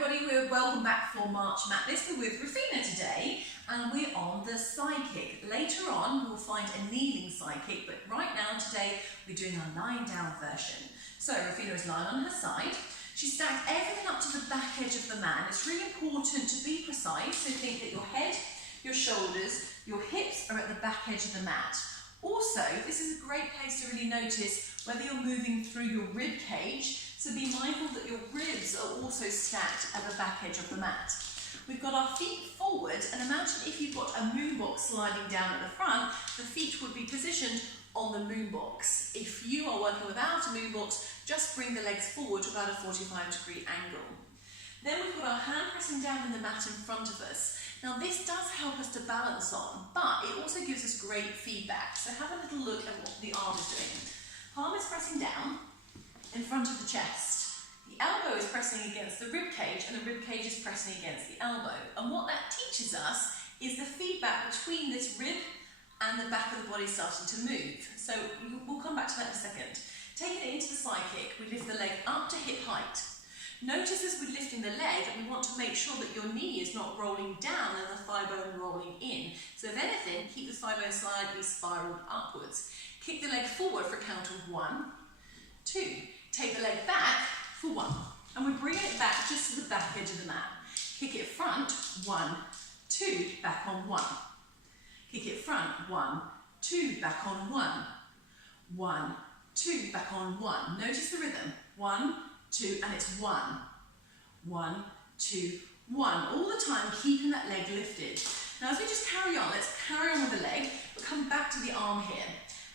everybody, welcome back for March Madness. We're with Rafina today and we're on the side kick. Later on we'll find a kneeling side kick, but right now today we're doing a lying down version. So Rafina is lying on her side. She's stacked everything up to the back edge of the mat. It's really important to be precise, so think that your head, your shoulders, your hips are at the back edge of the mat. Also, this is a great place to really notice whether you're moving through your rib cage, so be mindful that your ribs are also stacked at the back edge of the mat. We've got our feet forward, and imagine if you've got a moon box sliding down at the front, the feet would be positioned on the moon box. If you are working without a moon box, just bring the legs forward to about a 45-degree angle. Then we've got our hand pressing down in the mat in front of us. Now this does help us to balance on, but it also gives us great feedback. So have a little look at what the arm is doing. Palm is pressing down in front of the chest. The elbow is pressing against the rib cage, and the rib cage is pressing against the elbow. And what that teaches us is the feedback between this rib and the back of the body starting to move. So we'll come back to that in a second. Taking it into the side kick, we lift the leg up to hip height. Notice as we're lifting the leg that we want to make sure that your knee is not rolling down and the thigh bone rolling in. So if anything, keep the thigh bone slightly spiraled upwards. Kick the leg forward for a count of 1, 2. Take the leg back for 1. And we're bringing it back just to the back edge of the mat. Kick it front, 1, 2, back on 1. Kick it front, 1, 2, back on 1. 1, 2, back on 1. Notice the rhythm. 1, 2, and it's 1. 1, 2, 1. All the time keeping that leg lifted. Now as we just carry on, let's carry on with the leg, but come back to the arm here.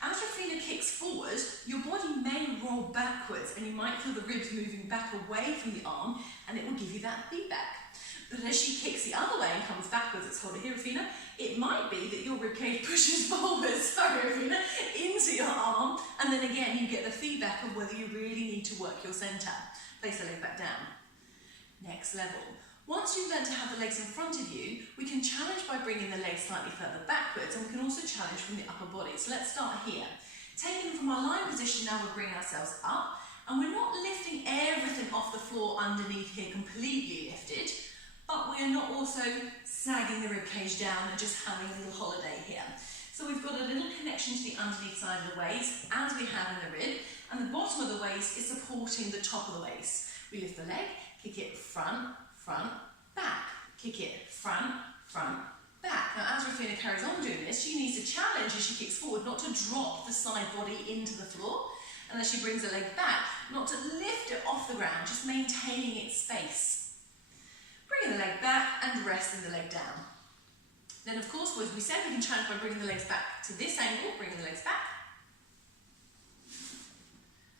As Rafina kicks forward, your body may roll backwards and you might feel the ribs moving back away from the arm, and it will give you that feedback. But as she kicks the other way and comes backwards, let's hold it here, Rafina, it might be that your rib cage pushes forward, sorry Rafina, into your arm, and then again you get the feedback of whether you really need to work your centre. Place the leg back down. Next level. Once you've learned to have the legs in front of you, we can challenge by bringing the legs slightly further backwards, and we can also challenge from the upper body. So let's start here. Taking from our lying position, now we're bringing ourselves up, and we're not lifting everything off the floor underneath here completely lifted, but we are not also sagging the rib cage down and just having a little holiday here. So we've got a little connection to the underneath side of the waist, as we have in the rib, and the bottom of the waist is supporting the top of the waist. We lift the leg, kick it front, front, back. Kick it front, front, back. Now as Rafina carries on doing this, she needs to challenge as she kicks forward not to drop the side body into the floor, and as she brings the leg back, not to lift it off the ground, just maintaining its space. Bringing the leg back and resting the leg down. Then of course, as we said, we can challenge by bringing the legs back to this angle, bringing the legs back.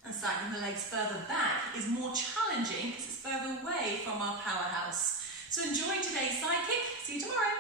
And sagging the legs further back is more challenging because it's further away from our powerhouse. So enjoy today's side kick. See you tomorrow.